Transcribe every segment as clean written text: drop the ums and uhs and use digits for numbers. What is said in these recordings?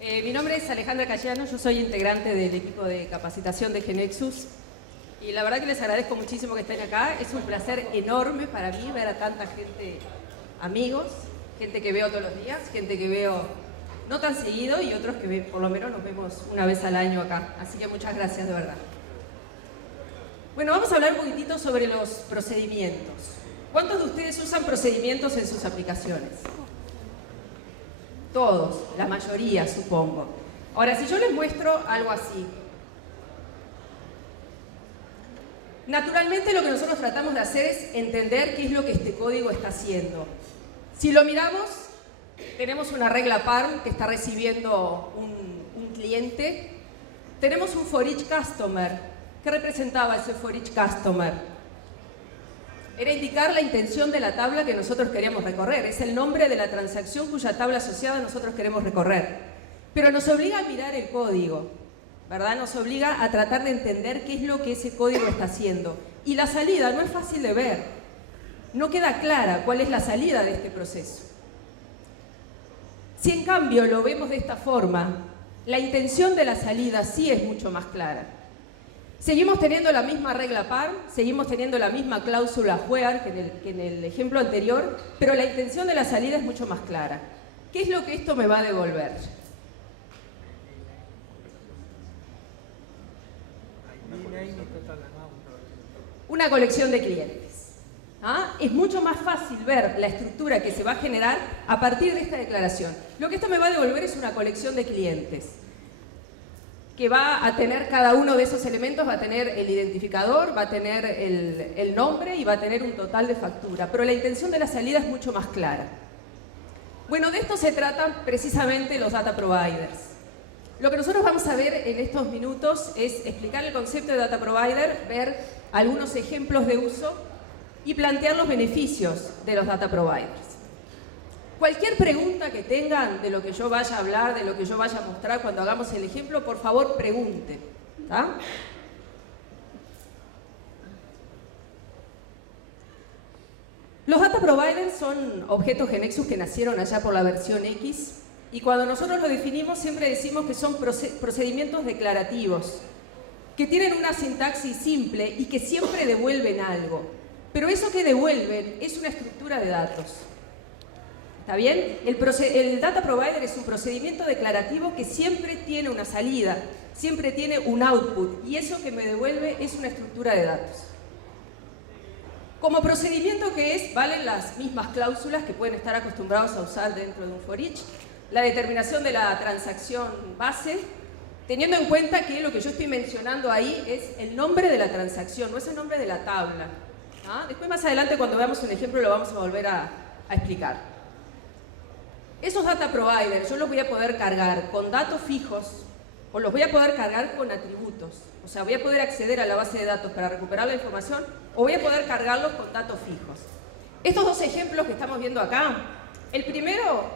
Mi nombre es Alejandra Cayano, yo soy integrante del equipo de capacitación de GeneXus y la verdad que les agradezco muchísimo que estén acá. Es un placer enorme para mí ver a tanta gente, amigos, gente que veo todos los días, gente que veo no tan seguido y otros que por lo menos nos vemos una vez al año acá. Así que muchas gracias de verdad. Bueno, vamos a hablar un poquitito sobre los procedimientos. ¿Cuántos de ustedes usan procedimientos en sus aplicaciones? Todos, la mayoría, supongo. Ahora, si yo les muestro algo así, naturalmente lo que nosotros tratamos de hacer es entender qué es lo que este código está haciendo. Si lo miramos, tenemos una regla PARM que está recibiendo un cliente. Tenemos un for each customer. ¿Qué representaba ese for each customer? Era indicar la intención de la tabla que nosotros queríamos recorrer. Es el nombre de la transacción cuya tabla asociada nosotros queremos recorrer. Pero nos obliga a mirar el código, ¿verdad? Nos obliga a tratar de entender qué es lo que ese código está haciendo. Y la salida no es fácil de ver. No queda clara cuál es la salida de este proceso. Si en cambio lo vemos de esta forma, la intención de la salida sí es mucho más clara. Seguimos teniendo la misma regla PARM, seguimos teniendo la misma cláusula where que en el ejemplo anterior, pero la intención de la salida es mucho más clara. ¿Qué es lo que esto me va a devolver? Una colección de clientes. ¿Ah? Es mucho más fácil ver la estructura que se va a generar a partir de esta declaración. Lo que esto me va a devolver es una colección de clientes, que va a tener cada uno de esos elementos, va a tener el identificador, va a tener el nombre y va a tener un total de factura. Pero la intención de la salida es mucho más clara. Bueno, de esto se tratan precisamente los data providers. Lo que nosotros vamos a ver en estos minutos es explicar el concepto de data provider, ver algunos ejemplos de uso y plantear los beneficios de los data providers. Cualquier pregunta que tengan de lo que yo vaya a hablar, de lo que yo vaya a mostrar cuando hagamos el ejemplo, por favor pregunten. ¿Tá? Los data providers son objetos GeneXus que nacieron allá por la versión X y cuando nosotros lo definimos siempre decimos que son procedimientos declarativos que tienen una sintaxis simple y que siempre devuelven algo. Pero eso que devuelven es una estructura de datos. ¿Está bien? El data provider es un procedimiento declarativo que siempre tiene una salida, siempre tiene un output, y eso que me devuelve es una estructura de datos. Como procedimiento que es, valen las mismas cláusulas que pueden estar acostumbrados a usar dentro de un for each, la determinación de la transacción base, teniendo en cuenta que lo que yo estoy mencionando ahí es el nombre de la transacción, no es el nombre de la tabla. ¿Ah? Después más adelante cuando veamos un ejemplo lo vamos a volver a explicar. Esos data providers yo los voy a poder cargar con datos fijos o los voy a poder cargar con atributos. O sea, voy a poder acceder a la base de datos para recuperar la información o voy a poder cargarlos con datos fijos. Estos dos ejemplos que estamos viendo acá, el primero,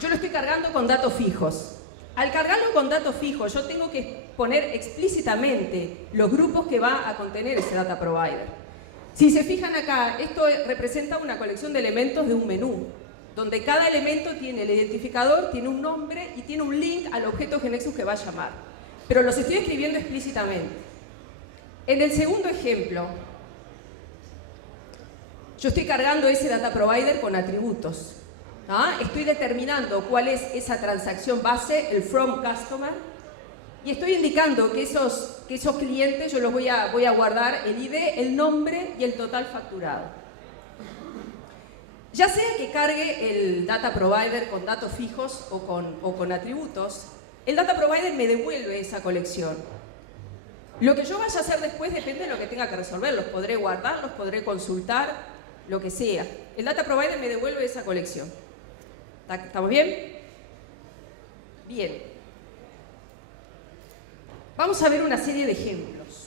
yo lo estoy cargando con datos fijos. Al cargarlo con datos fijos, yo tengo que poner explícitamente los grupos que va a contener ese data provider. Si se fijan acá, esto representa una colección de elementos de un menú, donde cada elemento tiene el identificador, tiene un nombre y tiene un link al objeto GeneXus que va a llamar. Pero los estoy escribiendo explícitamente. En el segundo ejemplo, yo estoy cargando ese data provider con atributos. ¿Ah? Estoy determinando cuál es esa transacción base, el from customer, y estoy indicando que esos clientes yo los voy a guardar el ID, el nombre y el total facturado. Ya sea que cargue el data provider con datos fijos o con atributos, el data provider me devuelve esa colección. Lo que yo vaya a hacer después depende de lo que tenga que resolver. Los podré guardar, los podré consultar, lo que sea. El data provider me devuelve esa colección. ¿Estamos bien? Bien. Vamos a ver una serie de ejemplos.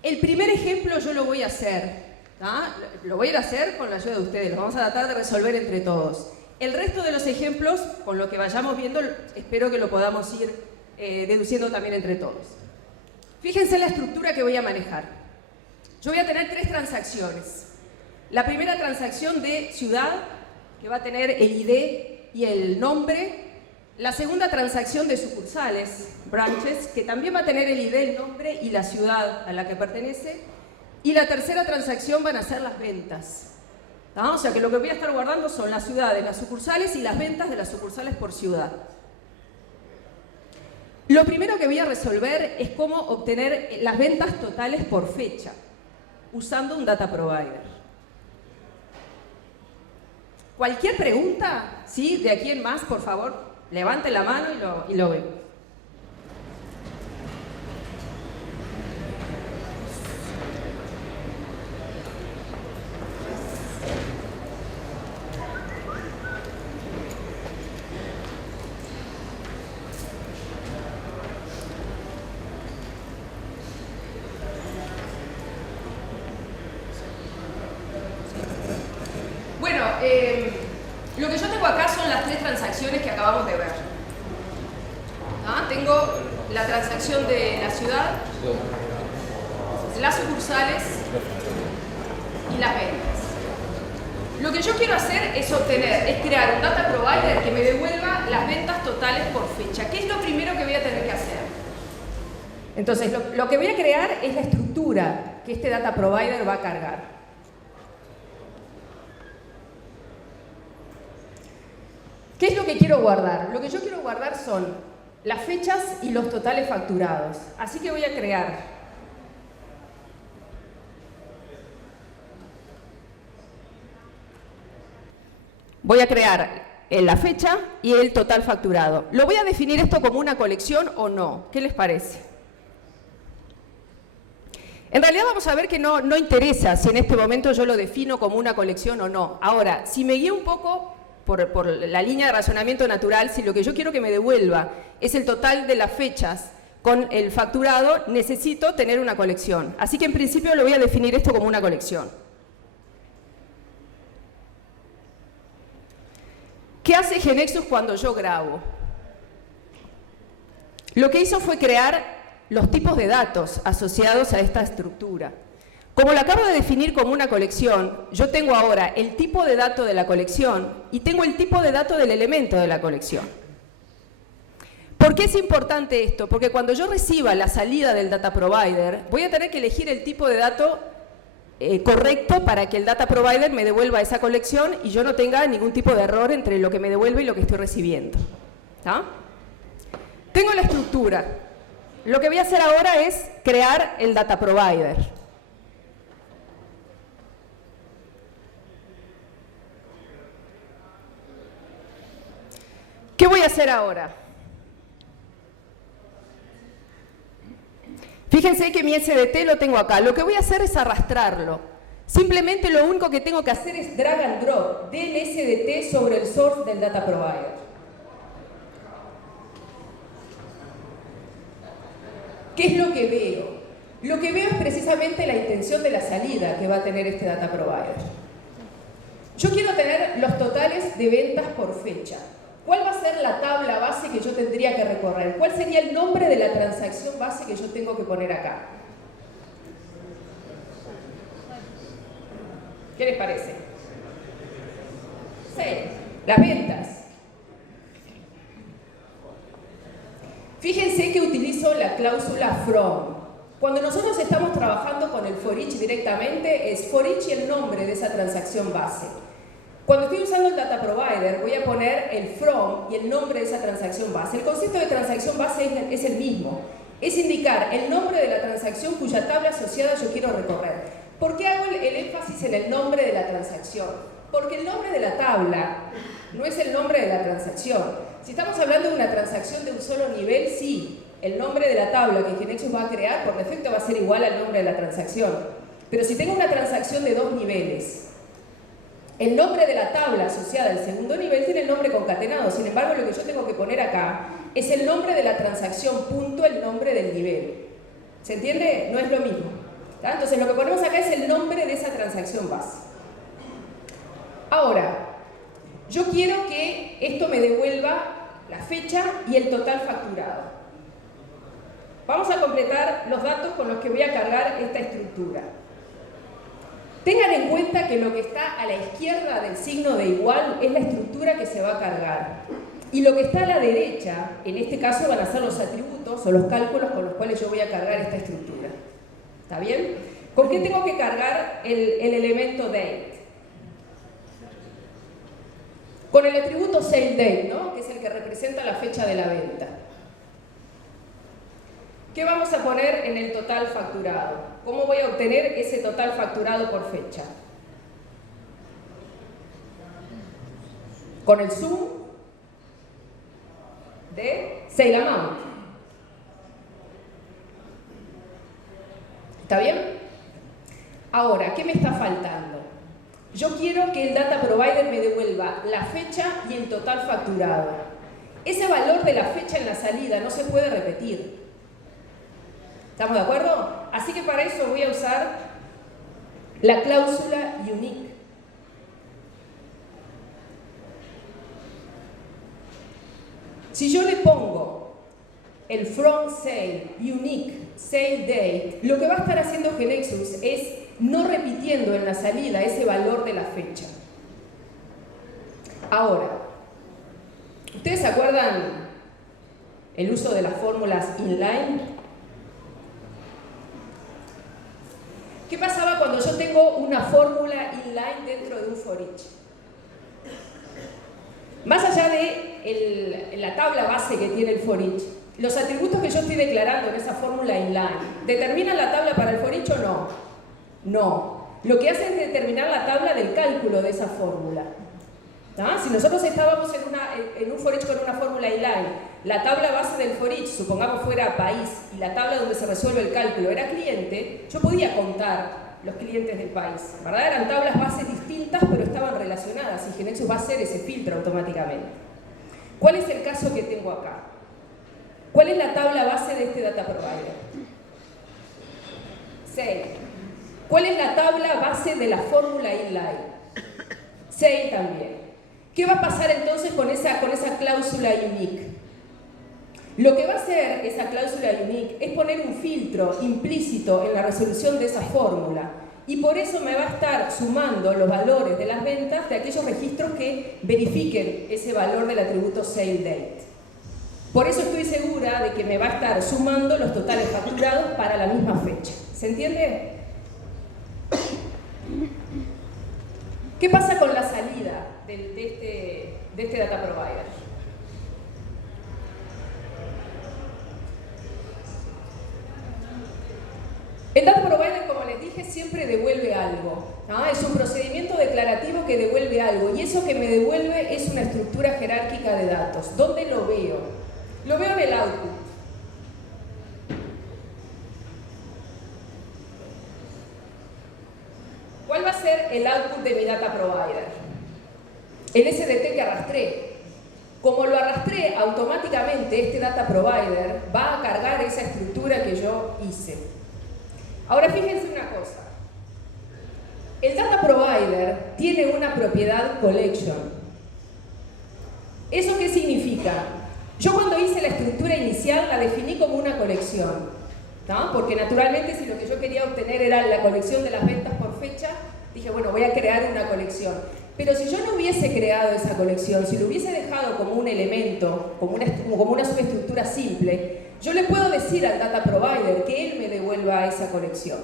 El primer ejemplo yo lo voy a hacer. ¿Ah? Lo voy a ir a hacer con la ayuda de ustedes, lo vamos a tratar de resolver entre todos. El resto de los ejemplos, con lo que vayamos viendo, espero que lo podamos ir deduciendo también entre todos. Fíjense la estructura que voy a manejar. Yo voy a tener 3 transacciones. La primera transacción de ciudad, que va a tener el ID y el nombre. La segunda transacción de sucursales, branches, que también va a tener el ID, el nombre y la ciudad a la que pertenece. Y la tercera transacción van a ser las ventas. ¿Ah? O sea que lo que voy a estar guardando son las ciudades, las sucursales y las ventas de las sucursales por ciudad. Lo primero que voy a resolver es cómo obtener las ventas totales por fecha, usando un data provider. ¿Cualquier pregunta? ¿Sí? ¿De aquí en más, por favor? Levante la mano y lo vemos. Bueno, lo que yo tengo acá son las 3 transacciones que acabamos de ver. ¿Ah? Tengo la transacción de la ciudad, las sucursales y las ventas. Lo que yo quiero hacer es crear un data provider que me devuelva las ventas totales por fecha. ¿Qué es lo primero que voy a tener que hacer? Entonces, lo que voy a crear es la estructura que este data provider va a cargar. ¿Qué es lo que quiero guardar? Lo que yo quiero guardar son las fechas y los totales facturados. Así que voy a crear la fecha y el total facturado. ¿Lo voy a definir esto como una colección o no? ¿Qué les parece? En realidad vamos a ver que no interesa si en este momento yo lo defino como una colección o no. Ahora, si me guío un poco por la línea de razonamiento natural, si lo que yo quiero que me devuelva es el total de las fechas con el facturado, necesito tener una colección. Así que en principio lo voy a definir esto como una colección. ¿Qué hace GeneXus cuando yo grabo? Lo que hizo fue crear los tipos de datos asociados a esta estructura. Como lo acabo de definir como una colección, yo tengo ahora el tipo de dato de la colección y tengo el tipo de dato del elemento de la colección. ¿Por qué es importante esto? Porque cuando yo reciba la salida del data provider, voy a tener que elegir el tipo de dato correcto para que el data provider me devuelva esa colección y yo no tenga ningún tipo de error entre lo que me devuelve y lo que estoy recibiendo. ¿Tá? Tengo la estructura. Lo que voy a hacer ahora es crear el data provider. ¿Qué voy a hacer ahora? Fíjense que mi SDT lo tengo acá. Lo que voy a hacer es arrastrarlo. Simplemente lo único que tengo que hacer es drag and drop del SDT sobre el source del data provider. ¿Qué es lo que veo? Lo que veo es precisamente la intención de la salida que va a tener este data provider. Yo quiero tener los totales de ventas por fecha. ¿Cuál va a ser la tabla base que yo tendría que recorrer? ¿Cuál sería el nombre de la transacción base que yo tengo que poner acá? ¿Qué les parece? Sí, las ventas. Fíjense que utilizo la cláusula from. Cuando nosotros estamos trabajando con el for each directamente, es for each y el nombre de esa transacción base. Cuando estoy usando el data provider, voy a poner el from y el nombre de esa transacción base. El concepto de transacción base es el mismo. Es indicar el nombre de la transacción cuya tabla asociada yo quiero recorrer. ¿Por qué hago el énfasis en el nombre de la transacción? Porque el nombre de la tabla no es el nombre de la transacción. Si estamos hablando de una transacción de un solo nivel, sí, el nombre de la tabla que GeneXus va a crear por defecto va a ser igual al nombre de la transacción. Pero si tengo una transacción de 2 niveles, el nombre de la tabla asociada al segundo nivel tiene el nombre concatenado. Sin embargo, lo que yo tengo que poner acá es el nombre de la transacción, punto, el nombre del nivel. ¿Se entiende? No es lo mismo. ¿Tá? Entonces, lo que ponemos acá es el nombre de esa transacción base. Ahora, yo quiero que esto me devuelva la fecha y el total facturado. Vamos a completar los datos con los que voy a cargar esta estructura. Tengan en cuenta que lo que está a la izquierda del signo de igual es la estructura que se va a cargar. Y lo que está a la derecha, en este caso van a ser los atributos o los cálculos con los cuales yo voy a cargar esta estructura. ¿Está bien? ¿Con qué tengo que cargar el elemento date? Con el atributo SaleDate, ¿no? Que es el que representa la fecha de la venta. ¿Qué vamos a poner en el total facturado? ¿Cómo voy a obtener ese total facturado por fecha? Con el sum de sale amount. ¿Está bien? Ahora, ¿qué me está faltando? Yo quiero que el data provider me devuelva la fecha y el total facturado. Ese valor de la fecha en la salida no se puede repetir. ¿Estamos de acuerdo? Así que para eso voy a usar la cláusula unique. Si yo le pongo el from sale unique sale date, lo que va a estar haciendo GeneXus es no repitiendo en la salida ese valor de la fecha. Ahora, ¿ustedes se acuerdan el uso de las fórmulas inline? ¿Qué pasaba cuando yo tengo una fórmula inline dentro de un for each? Más allá de la tabla base que tiene el for each, los atributos que yo estoy declarando en esa fórmula inline, ¿determinan la tabla para el for each o no? No. Lo que hace es determinar la tabla del cálculo de esa fórmula. ¿Ah? Si nosotros estábamos en un for each con una fórmula inline, la tabla base del for each, supongamos fuera país, y la tabla donde se resuelve el cálculo era cliente, yo podía contar los clientes del país, ¿verdad? Eran tablas bases distintas, pero estaban relacionadas, y GeneXus va a hacer ese filtro automáticamente. ¿Cuál es el caso que tengo acá? ¿Cuál es la tabla base de este data provider? Sale. ¿Cuál es la tabla base de la fórmula inline? Sale también. ¿Qué va a pasar entonces con esa cláusula unique? Lo que va a hacer esa cláusula unique es poner un filtro implícito en la resolución de esa fórmula, y por eso me va a estar sumando los valores de las ventas de aquellos registros que verifiquen ese valor del atributo SaleDate. Por eso estoy segura de que me va a estar sumando los totales facturados para la misma fecha. ¿Se entiende? ¿Qué pasa con la salida de este data provider? El data provider, como les dije, siempre devuelve algo, ¿no? Es un procedimiento declarativo que devuelve algo, y eso que me devuelve es una estructura jerárquica de datos. ¿Dónde lo veo? Lo veo en el output. ¿Cuál va a ser el output de mi data provider? El SDT que arrastré. Como lo arrastré, automáticamente este data provider va a cargar esa estructura que yo hice. Ahora fíjense una cosa. El data provider tiene una propiedad collection. ¿Eso qué significa? Yo cuando hice la estructura inicial la definí como una colección, ¿no? Porque naturalmente si lo que yo quería obtener era la colección de las ventas por fecha, dije, bueno, voy a crear una colección. Pero si yo no hubiese creado esa colección, si lo hubiese dejado como un elemento, como una subestructura simple, yo le puedo decir al data provider que él me devuelva esa colección.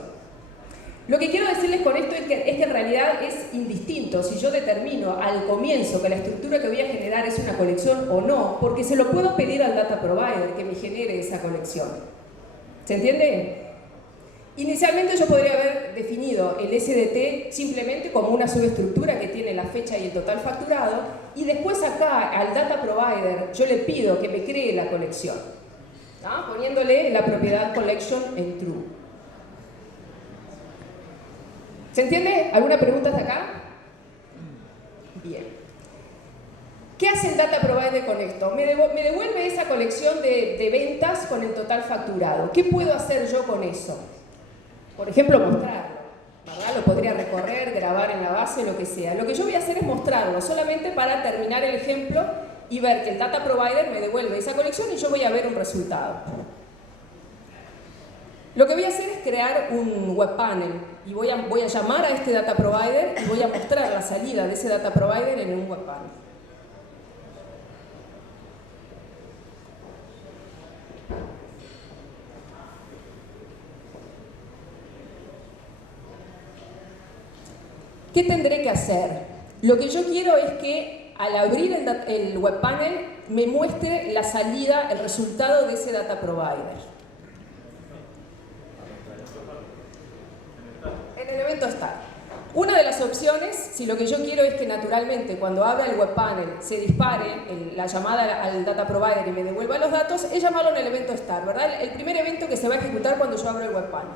Lo que quiero decirles con esto es que en realidad es indistinto si yo determino al comienzo que la estructura que voy a generar es una colección o no, porque se lo puedo pedir al data provider que me genere esa colección. ¿Se entiende? Inicialmente yo podría haber definido el SDT simplemente como una subestructura que tiene la fecha y el total facturado, y después acá al data provider yo le pido que me cree la colección, ¿no? Poniéndole la propiedad collection en true. ¿Se entiende? ¿Alguna pregunta hasta acá? Bien. ¿Qué hace el data provider con esto? Me devuelve esa colección de ventas con el total facturado. ¿Qué puedo hacer yo con eso? Por ejemplo, mostrarlo, ¿verdad? Lo podría recorrer, grabar en la base, lo que sea. Lo que yo voy a hacer es mostrarlo, solamente para terminar el ejemplo y ver que el data provider me devuelve esa colección y yo voy a ver un resultado. Lo que voy a hacer es crear un web panel y voy a llamar a este data provider y voy a mostrar la salida de ese data provider en un web panel. ¿Qué tendré que hacer? Lo que yo quiero es que al abrir el web panel me muestre la salida, el resultado de ese data provider. En el evento start. Una de las opciones, si lo que yo quiero es que naturalmente cuando abra el web panel se dispare la llamada al data provider y me devuelva los datos, es llamarlo en el evento start, ¿verdad? El primer evento que se va a ejecutar cuando yo abro el web panel.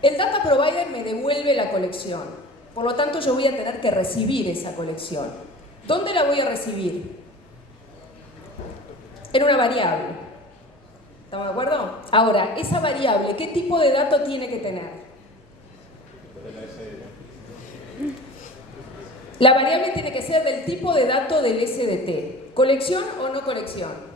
El data provider me devuelve la colección, por lo tanto yo voy a tener que recibir esa colección. ¿Dónde la voy a recibir? En una variable. ¿Estamos de acuerdo? Ahora, esa variable, ¿qué tipo de dato tiene que tener? La variable tiene que ser del tipo de dato del SDT. ¿Colección o no colección?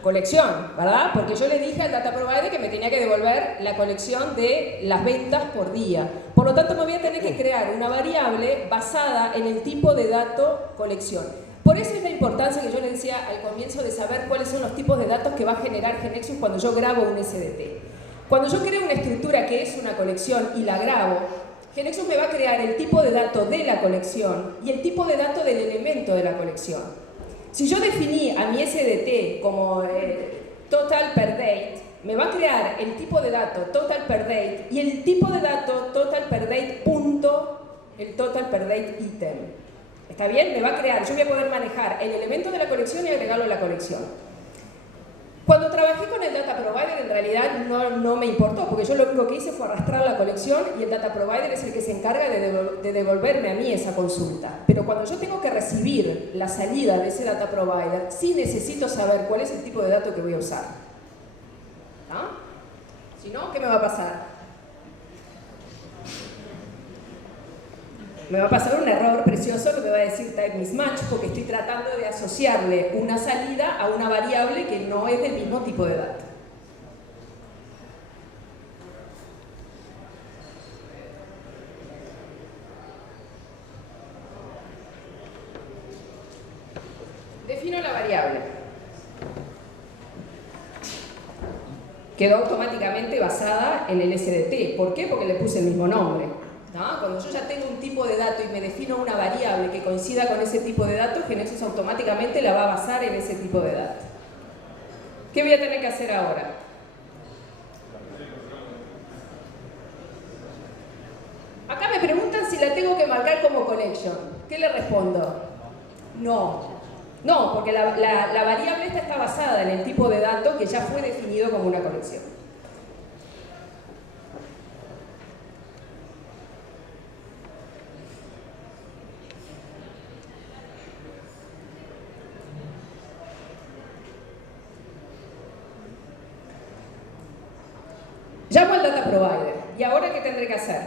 Colección, ¿verdad? Porque yo le dije al data provider que me tenía que devolver la colección de las ventas por día. Por lo tanto, me voy a tener que crear una variable basada en el tipo de dato colección. Por eso es la importancia que yo le decía al comienzo de saber cuáles son los tipos de datos que va a generar GeneXus cuando yo grabo un SDT. Cuando yo creo una estructura que es una colección y la grabo, GeneXus me va a crear el tipo de dato de la colección y el tipo de dato del elemento de la colección. Si yo definí a mi SDT como total per date, me va a crear el tipo de dato total per date y el tipo de dato total per date punto el total per date item. ¿Está bien? Me va a crear, yo voy a poder manejar el elemento de la colección y agregarlo a la colección. Cuando trabajé con el data provider en realidad no me importó, porque yo lo único que hice fue arrastrar la colección y el data provider es el que se encarga de devolverme a mí esa consulta. Pero cuando yo tengo que recibir la salida de ese data provider, sí necesito saber cuál es el tipo de dato que voy a usar. ¿Ah? Si no, ¿qué me va a pasar? Me va a pasar un error precioso que me va a decir type mismatch porque estoy tratando de asociarle una salida a una variable que no es del mismo tipo de dato. Defino la variable. Quedó automáticamente basada en el SDT. ¿Por qué? Porque le puse el mismo nombre. ¿No? Cuando yo ya tengo un tipo de dato y me defino una variable que coincida con ese tipo de dato, GeneXus automáticamente la va a basar en ese tipo de dato. ¿Qué voy a tener que hacer ahora? Acá me preguntan si la tengo que marcar como collection. ¿Qué le respondo? No. No, porque la variable esta está basada en el tipo de dato que ya fue definido como una colección. Llamo al data provider. ¿Y ahora qué tendré que hacer?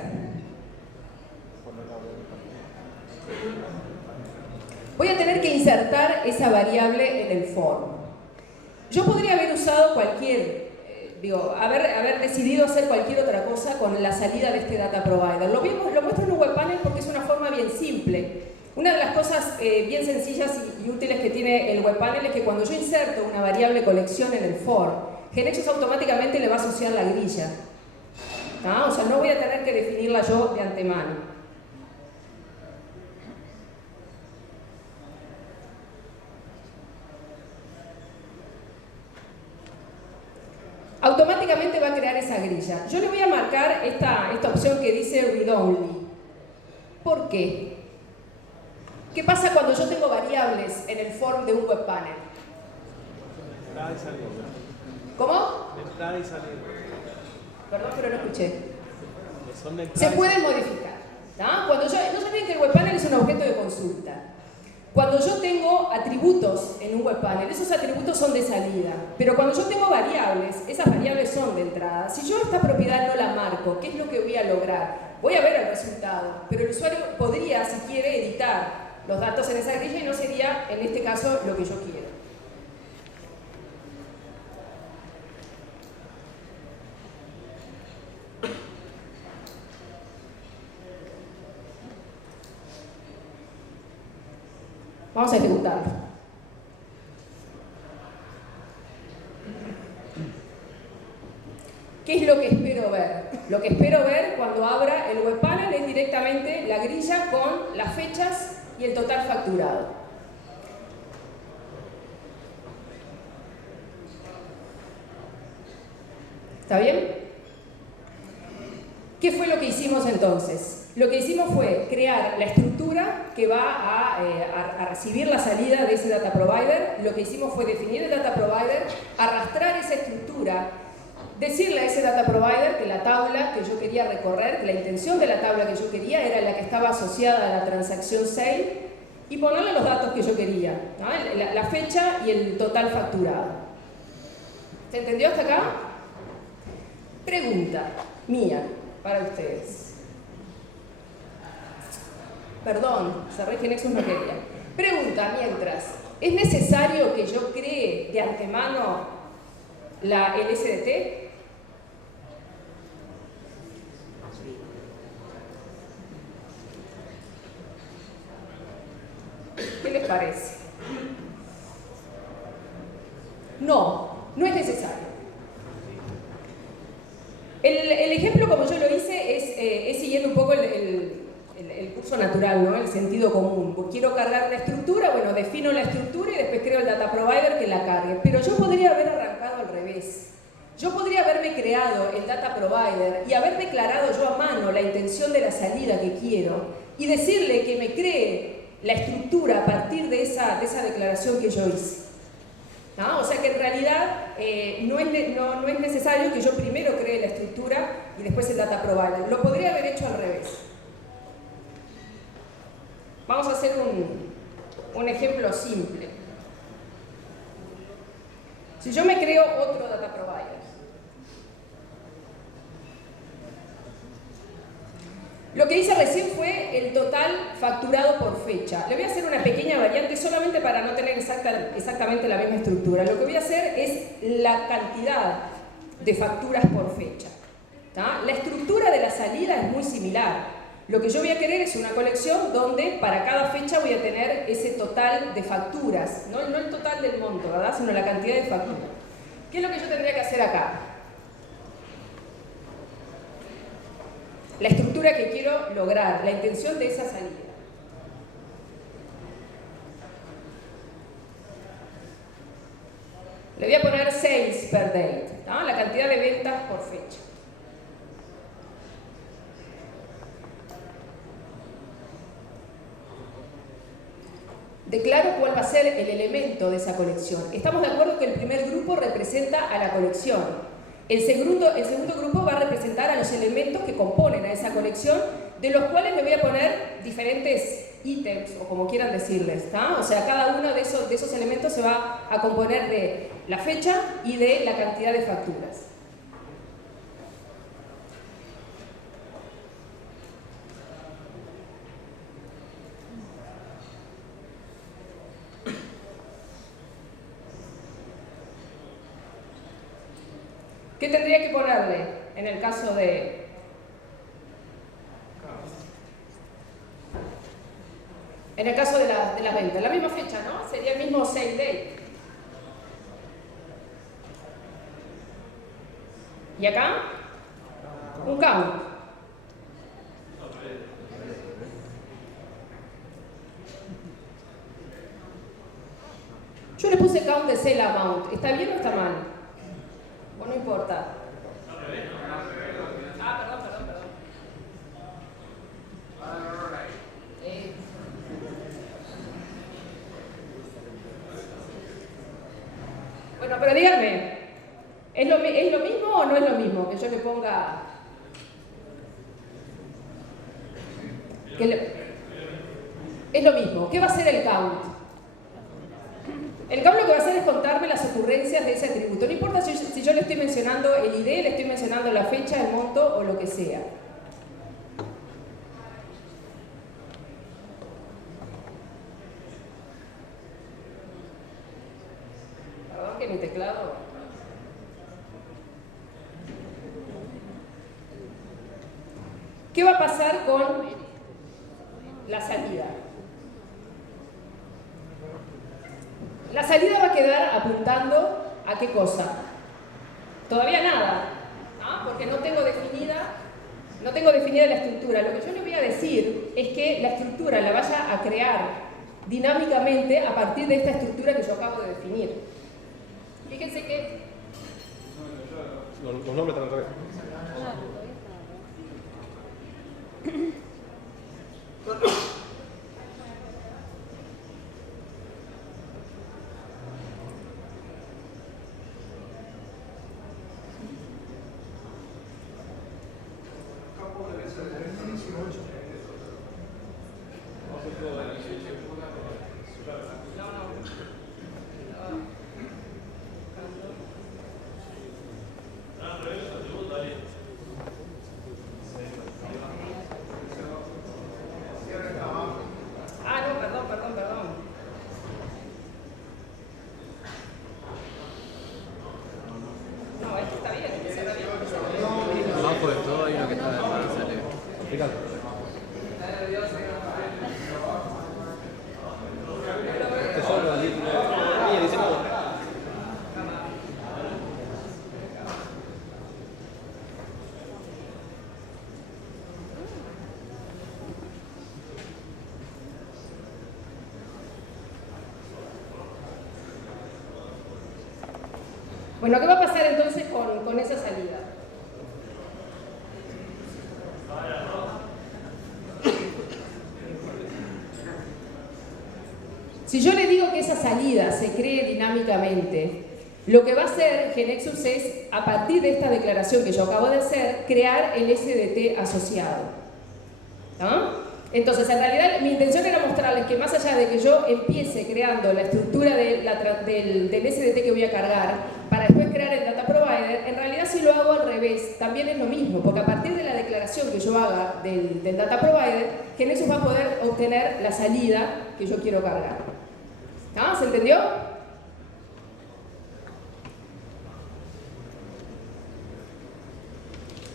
Voy a tener que insertar esa variable en el form. Yo podría haber usado haber decidido hacer cualquier otra cosa con la salida de este data provider. Lo muestro en un web panel porque es una forma bien simple. Una de las cosas bien sencillas y útiles que tiene el web panel es que cuando yo inserto una variable colección en el form, GeneXus automáticamente le va a asociar la grilla. ¿Ah? O sea, no voy a tener que definirla yo de antemano. Automáticamente va a crear esa grilla. Yo le voy a marcar esta opción que dice read only. ¿Por qué? ¿Qué pasa cuando yo tengo variables en el form de un web panel? ¿Cómo? Entrada y salida. Perdón, pero no escuché. Son de Se pueden modificar. ¿Tá? No se olviden que el web panel es un objeto de consulta. Cuando yo tengo atributos en un web panel, esos atributos son de salida, pero cuando yo tengo variables, esas variables son de entrada. Si yo esta propiedad no la marco, ¿qué es lo que voy a lograr? Voy a ver el resultado, pero el usuario podría, si quiere, editar los datos en esa grilla y no sería, en este caso, lo que yo quiero. Vamos a ejecutarlo. ¿Qué es lo que espero ver? Lo que espero ver cuando abra el web panel es directamente la grilla con las fechas y el total facturado. ¿Está bien? ¿Qué fue lo que hicimos entonces? Lo que hicimos fue crear la estructura que va a recibir la salida de ese data provider. Lo que hicimos fue definir el data provider, arrastrar esa estructura, decirle a ese data provider que la tabla que yo quería recorrer, que la intención de la tabla que yo quería era la que estaba asociada a la transacción sale y ponerle los datos que yo quería, ¿no? La fecha y el total facturado. ¿Se entendió hasta acá? Pregunta mía para ustedes. Perdón, cerré Genexus no quería. Pregunta mientras, ¿es necesario que yo cree de antemano el SDT? ¿Qué les parece? No, no es necesario. El ejemplo, como yo lo hice, es siguiendo un poco el curso natural, ¿no? El sentido común. Pues quiero cargar una estructura, bueno, defino la estructura y después creo el data provider que la cargue. Pero yo podría haber arrancado al revés. Yo podría haberme creado el data provider y haber declarado yo a mano la intención de la salida que quiero y decirle que me cree la estructura a partir de esa declaración que yo hice. ¿No? O sea que en realidad no es necesario que yo primero cree la estructura y después el data provider. Lo podría haber hecho al revés. Vamos a hacer un ejemplo simple. Si yo me creo otro data provider, lo que hice recién fue el total facturado por fecha. Le voy a hacer una pequeña variante solamente para no tener exactamente la misma estructura. Lo que voy a hacer es la cantidad de facturas por fecha. ¿Tá? La estructura de la salida es muy similar. Lo que yo voy a querer es una colección donde para cada fecha voy a tener ese total de facturas, no el total del monto, ¿verdad? Sino la cantidad de facturas. ¿Qué es lo que yo tendría que hacer acá? La estructura que quiero lograr, la intención de esa salida. Le voy a poner sales per date, ¿no? La cantidad de ventas por fecha. Declaro cuál va a ser el elemento de esa colección. Estamos de acuerdo que el primer grupo representa a la colección. El segundo grupo va a representar a los elementos que componen a esa colección, de los cuales le voy a poner diferentes ítems, o como quieran decirles, ¿tá? O sea, cada uno de esos elementos se va a componer de la fecha y de la cantidad de facturas. ¿Qué tendría que ponerle en el caso de... En el caso de las ventas? La misma fecha, ¿no? Sería el mismo sale date. ¿Y acá? Un count. Yo le puse count de sale amount. ¿Está bien o está mal? ¿O no importa? Ah, perdón. Bueno, pero díganme, ¿es lo mismo o no es lo mismo que yo le ponga? es lo mismo. ¿Qué va a hacer el count? El count lo que va a hacer es contarme las ocurrencias de ese atributo. No importa si yo le estoy mencionando el ID, le estoy mencionando la fecha, el monto o lo que sea. Perdón que mi teclado... ¿Qué va a pasar con la salida? La salida va a quedar apuntando a qué cosa. Todavía nada, ¿no? Porque no tengo definida la estructura. Lo que yo le voy a decir es que la estructura la vaya a crear dinámicamente a partir de esta estructura que yo acabo de definir. Fíjense que... Los nombres están al revés. Bueno, ¿qué va a pasar entonces con esa salida? Si yo le digo que esa salida se cree dinámicamente, lo que va a hacer GeneXus es, a partir de esta declaración que yo acabo de hacer, crear el SDT asociado. ¿No? Entonces, en realidad, mi intención era mostrarles que más allá de que yo empiece creando la estructura del SDT que voy a cargar, para después crear el Data Provider, en realidad si lo hago al revés, también es lo mismo, porque a partir de la declaración que yo haga del Data Provider, GeneXus va a poder obtener la salida que yo quiero cargar. ¿No? ¿Se entendió?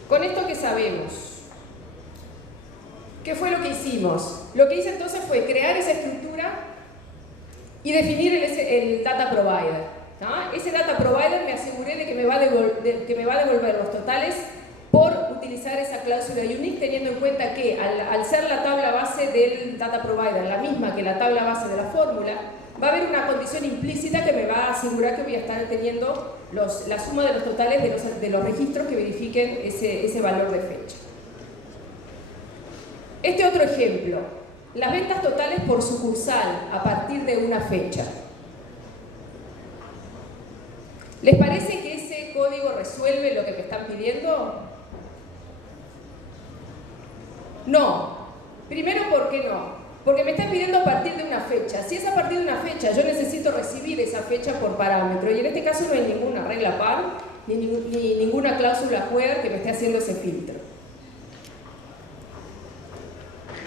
Con esto que sabemos, ¿qué fue lo que hicimos? Lo que hice entonces fue crear esa estructura y definir el Data Provider. ¿No? Ese Data Provider me aseguré de que me va a devolver los totales por utilizar esa cláusula unique, teniendo en cuenta que al ser la tabla base del Data Provider la misma que la tabla base de la fórmula, va a haber una condición implícita que me va a asegurar que voy a estar teniendo la suma de los totales de los registros que verifiquen ese valor de fecha. Este otro ejemplo, las ventas totales por sucursal a partir de una fecha. ¿Les parece que ese código resuelve lo que me están pidiendo? No. Primero, ¿por qué no? Porque me están pidiendo a partir de una fecha. Si es a partir de una fecha, yo necesito recibir esa fecha por parámetro. Y en este caso no hay ninguna regla par, ni ninguna cláusula queer que me esté haciendo ese filtro.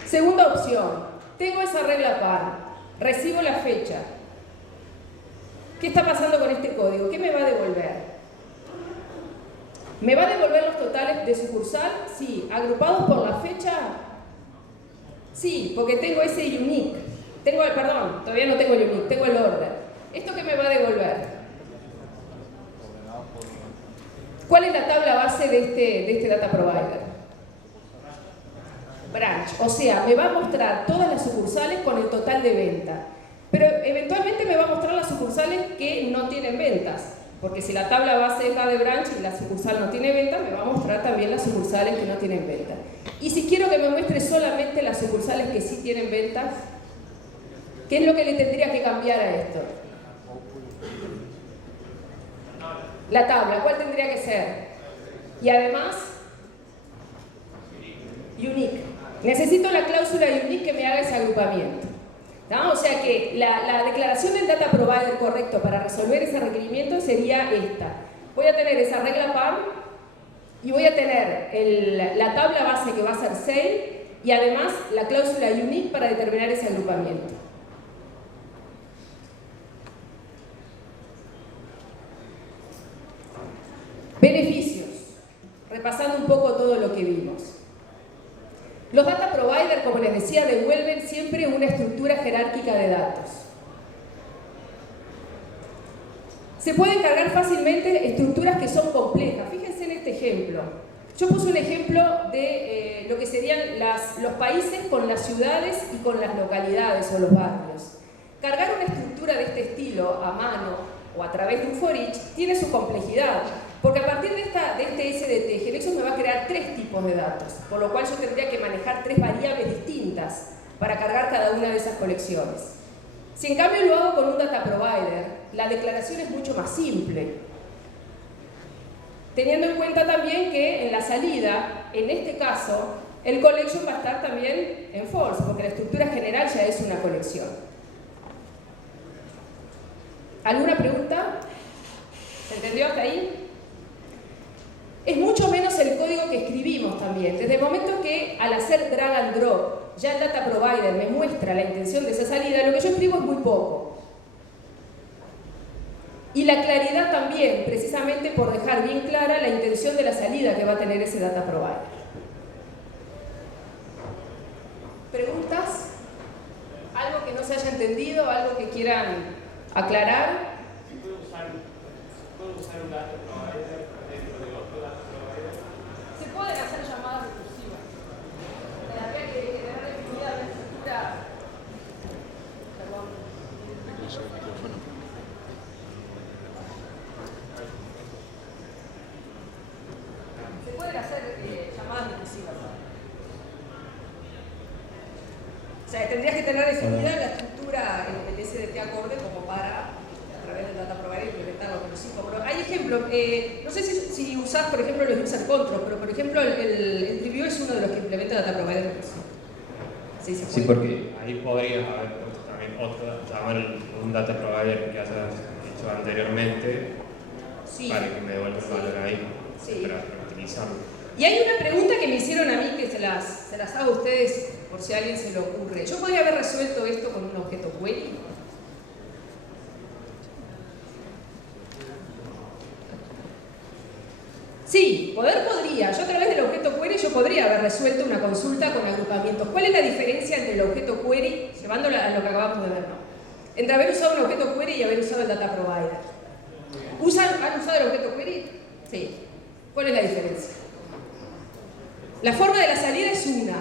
Segunda opción, tengo esa regla par, recibo la fecha. ¿Qué está pasando con este código? ¿Qué me va a devolver? ¿Me va a devolver los totales de sucursal? Sí. ¿Agrupados por la fecha? Sí, porque tengo ese unique. Perdón, todavía no tengo el unique, tengo el order. ¿Esto qué me va a devolver? ¿Cuál es la tabla base de este Data Provider? Branch, o sea, me va a mostrar todas las sucursales con el total de venta. Pero eventualmente me va a mostrar las sucursales que no tienen ventas, porque si la tabla base es la de branch y la sucursal no tiene ventas, me va a mostrar también las sucursales que no tienen ventas. Y si quiero que me muestre solamente las sucursales que sí tienen ventas, ¿qué es lo que le tendría que cambiar a esto? La tabla, ¿cuál tendría que ser? Y además, unique. Necesito la cláusula unique que me haga ese agrupamiento. ¿no? O sea que la declaración del data provider correcto para resolver ese requerimiento sería esta. Voy a tener esa regla PAM y voy a tener la tabla base que va a ser sale y además la cláusula unique para determinar ese agrupamiento. Beneficios. Repasando un poco todo lo que vimos. Los data providers, como les decía, devuelven siempre una estructura jerárquica de datos. Se pueden cargar fácilmente estructuras que son complejas. Fíjense en este ejemplo. Yo puse un ejemplo de lo que serían los países con las ciudades y con las localidades o los barrios. Cargar una estructura de este estilo a mano o a través de un for each tiene su complejidad. Porque a partir de este SDT, GeneXus me va a crear 3 tipos de datos, por lo cual yo tendría que manejar 3 variables distintas para cargar cada una de esas colecciones. Si en cambio lo hago con un data provider, la declaración es mucho más simple. Teniendo en cuenta también que en la salida, en este caso, el collection va a estar también en false, porque la estructura general ya es una colección. ¿Alguna pregunta? ¿Se entendió hasta ahí? Es mucho menos el código que escribimos también. Desde el momento que al hacer drag and drop, ya el data provider me muestra la intención de esa salida, lo que yo escribo es muy poco. Y la claridad también, precisamente por dejar bien clara la intención de la salida que va a tener ese data provider. ¿Preguntas? ¿Algo que no se haya entendido? ¿Algo que quieran aclarar? ¿Puedo usar un data provider dentro de otro data provider? Se pueden hacer llamadas recursivas. Habría que tener definida la estructura. Perdón. Se pueden hacer llamadas recursivas. O sea, tendrías que tener definida la estructura, el SDT acorde, como para, a través del data provider, implementarlo con los 5. Pero hay ejemplos, no sé si usás, por ejemplo, los user control, pero por ejemplo, el preview es uno de los que implementa data provider. Sí, porque ahí podría haber puesto también otro, llamar un data provider que hayas hecho anteriormente, Sí. para que me devuelva el valor ahí, Sí. para utilizarlo. Y hay una pregunta que me hicieron a mí que se las hago a ustedes por si a alguien se le ocurre. ¿Yo podría haber resuelto esto con un objeto query? Sí, podría. Yo a través del objeto query yo podría haber resuelto una consulta con agrupamientos. ¿Cuál es la diferencia entre el objeto query, llevándolo a lo que acabamos de ver, ¿no? Entre haber usado un objeto query y haber usado el data provider? ¿Han usado el objeto query? Sí. ¿Cuál es la diferencia? La forma de la salida es una,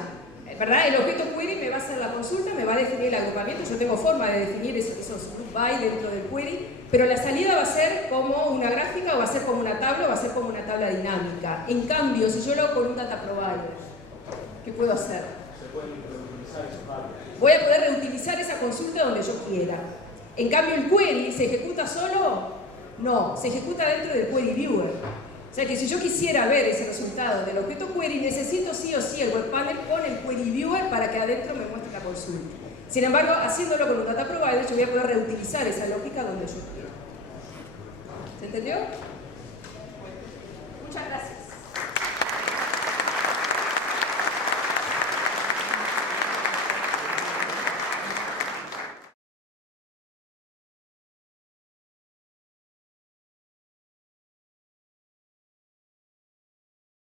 ¿verdad? El objeto query me va a hacer la consulta, me va a definir el agrupamiento, yo tengo forma de definir esos group by dentro del query, pero la salida va a ser como una gráfica, o va a ser como una tabla, o va a ser como una tabla dinámica. En cambio, si yo lo hago con un data provider, ¿qué puedo hacer? Voy a poder reutilizar esa consulta donde yo quiera. En cambio, el query se ejecuta solo, no, se ejecuta dentro del query viewer. O sea que si yo quisiera ver ese resultado del objeto query, necesito sí o sí el web panel con el query viewer para que adentro me muestre la consulta. Sin embargo, haciéndolo con un data provider, yo voy a poder reutilizar esa lógica donde yo quiera. ¿Se entendió? Muchas gracias.